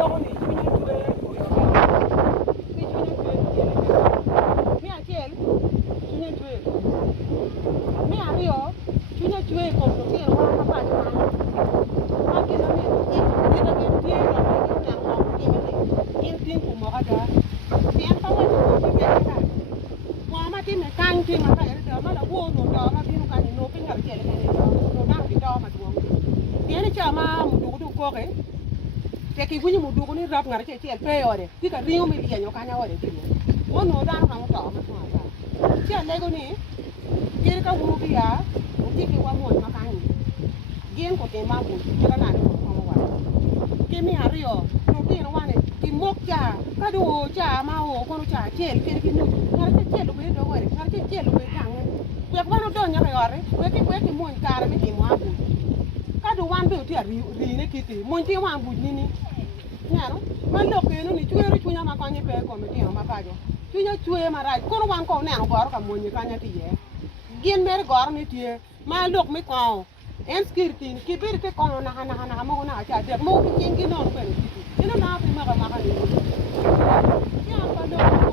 logo ni chunya tue oyo ki chunya tue mi achiel chunya tue mi ariyo chunya tue ko ti wa ka pa ma ki no mi ki no ki ti na na ko ki mi in tin ku mo ka da tien pa wa ko ti me ka wa ma ti me kan ti ma ka do ma la wo no do ma bi no ka ni no pin ga ke le ni do na bi do ma do tien cha ma mu du ko ke te ki bunyi mu du ko ni rap ngar che che pe ore ti ka ringo mi li nyo ka nya ore ti mo no da ka mo to ma to ma che le go ni ki ka wu bi ya ti ki wa mo ma ka ni gien ko te ma bu ti ka na ni ko wa ke mi ario no ti no wa ni ti mok cha ka du cha ma o ko no cha che ki ki no ngar che che lu bi do ore ngar che che lu bi ka ngi we ko no do nya ka ore we ki mo ka ra mi ti mo abu ka du wan bi ti ri ne ki ti mo ti wan bu ni ni nyaro ma lo ke no ni chuero chunya ma kwanye pe ko mi ti ma ka jo chunya chue ma ra ko wan ko ne no gor ka mo ni ka nya ti ye gin mer gor ni ti ma lok mi ko en skirtin ki bir te ko na mo na cha de mo ki ngi no ko ni ti na na bi ma ka ma ka ni ya pa do